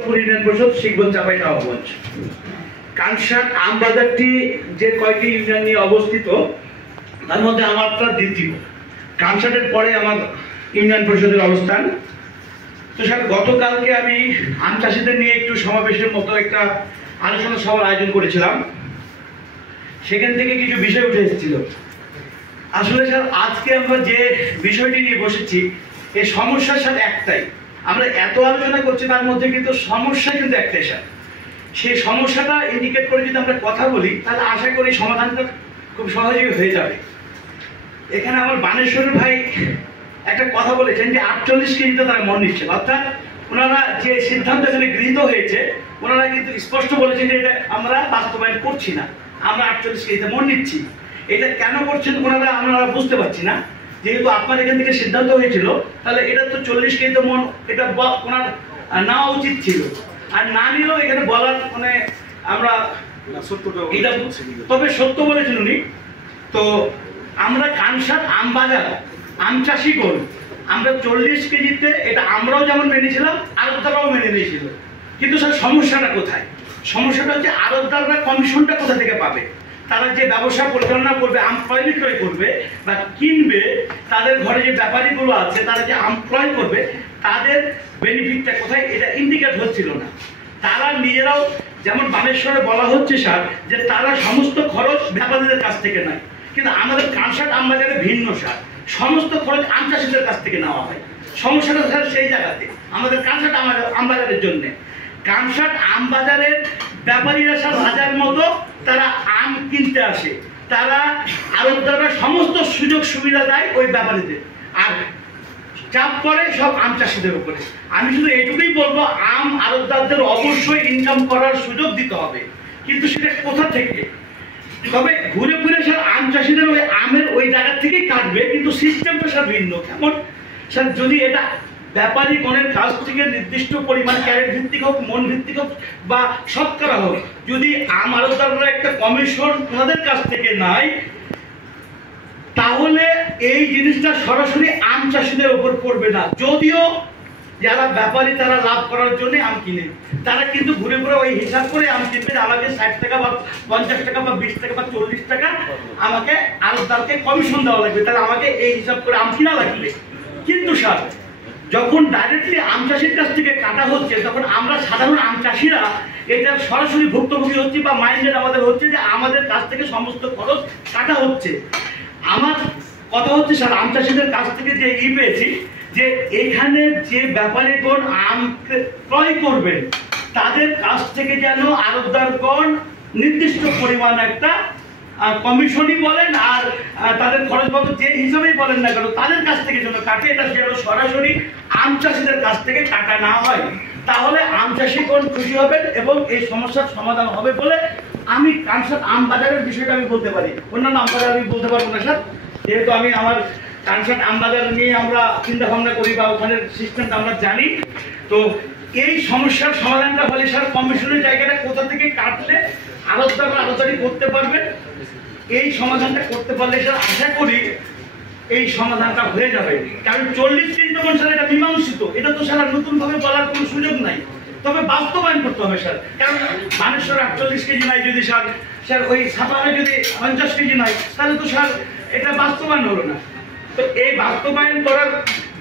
Jadavpur union পরিষদ, শিখগঞ্জ, চাঁপাইনবাবগঞ্জ। কানসাট আমবাজারটি যে কয়টি ইউনিয়ন নিয়ে অবস্থিত, তার মধ্যে আমারটা দ্বিতীয়। কানসাটের পরে আমার ইউনিয়ন পরিষদের অবস্থান। তো স্যার, গতকালকে আমি আম চাষিদের নিয়ে একটু সমাবেশের মতো একটা আলোচনা সভার আয়োজন করেছিলাম। সেখান থেকে কিছু বিষয় উঠে এসেছিল। আসলে স্যার, আজকে আমরা যে বিষয়টি নিয়ে বসেছি, এই সমস্যার সাথে একটাই, আমরা এত আলোচনা করছি, তার মধ্যে কিন্তু সমস্যা কিন্তু একটাই স্যার। সেই সমস্যাটা ইন্ডিকেট করে যদি আমরা কথা বলি, তাহলে আশা করি সমাধানটা খুব সহজেই হয়ে যাবে। এখানে আমার বানেশ্বরের ভাই একটা কথা বলেছেন যে 48 কেজিতে তারা মন নিচ্ছে, অর্থাৎ ওনারা যে সিদ্ধান্ত এখানে গৃহীত হয়েছে, ওনারা কিন্তু স্পষ্ট বলেছেন যে এটা আমরা বাস্তবায়ন করছি না, আমরা 48 কেজিতে মন নিচ্ছি। এটা কেন করছেন আমরা বুঝতে পারছি না। যেহেতু আপনার এখান থেকে সিদ্ধান্ত হয়েছিল, তাহলে এটা তো 40 কেজিতে মন, এটা ওনার নেওয়া উচিত ছিল। আর না নিলেও এখানে বলার মানে আমরা এটা, তবে সত্য বলেছেন উনি। তো আমরা কানসাট আমবাজার আম চাষি করি, আমরা 40 কেজিতে, এটা আমরাও যেমন মেনেছিলাম, আড়তদাররাও মেনে নিয়েছিল। কিন্তু স্যার, সমস্যাটা কোথায়? সমস্যাটা হচ্ছে আড়তদাররা কমিশনটা কোথা থেকে পাবে? তারা যে ব্যবসা পরিচালনা করবে, আম ক্রয় বিক্রয় করবে বা কিনবে, তাদের ঘরে যে ব্যাপারীগুলো আছে, তারা যে আম ক্রয় করবে, তাদের বেনিফিটটা কোথায়, এটা ইন্ডিকেট হচ্ছিল না। তারা নিজেরাও, যেমন বানেশ্বরে বলা হচ্ছে স্যার, যে তারা সমস্ত খরচ ব্যাপারীদের কাছ থেকে নেয়, কিন্তু আমাদের কানসাট আমবাজারে ভিন্ন স্যার, সমস্ত খরচ আম চাষিদের কাছ থেকে নেওয়া হয়। সমস্যাটা স্যার সেই জায়গাতে, আমাদের কানসাট আমবাজারের জন্য। কানসাট আমবাজারের ব্যাপারীরা স্যার হাজার মতো তারা আম কিনতে আসে, তারা আড়তদাররা সমস্ত সুযোগ সুবিধা দেয় ওই ব্যাপারীদের, আর চাপ পড়ে সব আম চাষিদের উপরে। আমি শুধু এইটুকুই বলবো, আম আড়তদারদের অবশ্যই ইনকাম করার সুযোগ দিতে হবে, কিন্তু সেটা কোথা থেকে? তবে ঘুরে ফিরে স্যার আম চাষিদের ওই আমের ওই জায়গা থেকেই কাটবে, কিন্তু সিস্টেমটা স্যার ভিন্ন। কেমন স্যার? যদি এটা ব্যাপারী গণের কাছ থেকে নির্দিষ্ট পরিমাণ ক্যারেট ভিত্তিক হোক, মন ভিত্তিক হোক বা শতকরা হোক, যদি আম আড়তদাররা একটা কমিশন ওনাদের কাছ থেকে নেয়, তাহলে এই জিনিসটা সরাসরি আম চাষিদের উপর পড়বে না। যদিও যারা ব্যাপারী, তারা লাভ করার জন্য আম কিনে, তারা কিন্তু ঘুরে ঘুরে ওই হিসাব করে আম কিনবে, আমাকে 60 টাকা বা 50 টাকা বা 20 টাকা বা 40 টাকা আমাকে আড়তদারকে কমিশন দেওয়া লাগবে, তাহলে আমাকে এই হিসাব করে আম কিনা লাগবে। কিন্তু স্যার, যখন ডাইরেক্টলি আম চাষির কাছ থেকে কাটা হচ্ছে, তখন আমরা সাধারণ আম চাষিরা এটা সরাসরি ভুক্তভোগী হচ্ছি বা মাইন্ডেড আমাদের হচ্ছে যে আমাদের কাছ থেকে সমস্ত খরচ কাটা হচ্ছে। আমার কথা হচ্ছে স্যার, আম চাষিদের কাছ থেকে যে পেয়েছি, যে এখানে যে ব্যাপারীগণ আম ক্রয় করবেন, তাদের কাছ থেকে যেন আড়তদারগণ নির্দিষ্ট পরিমাণ একটা কমিশনই বলেন আর তাদের খরচ বাবদ যে হিসাবেই বলেন না কেন, তাদের কাছ থেকে যেন কাটে, এটা যেন সরাসরি আম চাষিদের কাছ থেকে কাটা না হয়। তাহলে আম চাষিগণ খুশি হবেন এবং এই সমস্যার সমাধান হবে বলে আমি কানসাট আম বাজারের বিষয়টা আমি বলতে পারি। অন্যান্য আম বাজার আমি বলতে পারবো না স্যার, যেহেতু আমি আমার কানসাট আম বাজার নিয়ে আমরা চিন্তা ভাবনা করি বা ওখানের সিস্টেমটা আমরা জানি। তো এই সমস্যার সমাধানটা হলে স্যার, কমিশনের জায়গাটা কোথা থেকে কাটলে আড়তদাররা আড়তদারি করতে পারবেন, এই সমাধানটা করতে পারলে স্যার আশা করি এই সমাধানটা হয়ে যাবে। কারণ 40 কেজি তখন স্যার এটা মীমাংসিত, এটা তো স্যার নতুন ভাবে বলার কোনো সুযোগ নাই, তবে বাস্তবায়ন করতে হবে স্যার। কারণ মানুষের 48 কেজি নাই, যদি স্যার ওই ছাপারে যদি 50 কেজি নাই, তাহলে তো স্যার এটা বাস্তবায়ন হলো না। তো এই বাস্তবায়ন করার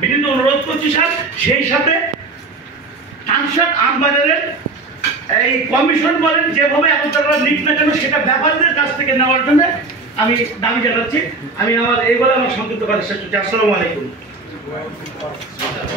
বিনীত অনুরোধ করছি স্যার। সেই সাথে কানসাট আম বাজারের এই কমিশন বলেন, যেভাবে আড়তদাররা নিক না কেন, সেটা ব্যাপারীদের কাছ থেকে নেওয়ার জন্য আমি দাবি জানাচ্ছি। আমি আমার এই বলে আমার সংক্ষিপ্ত কথা শেষ করছি। আসসালামু আলাইকুম।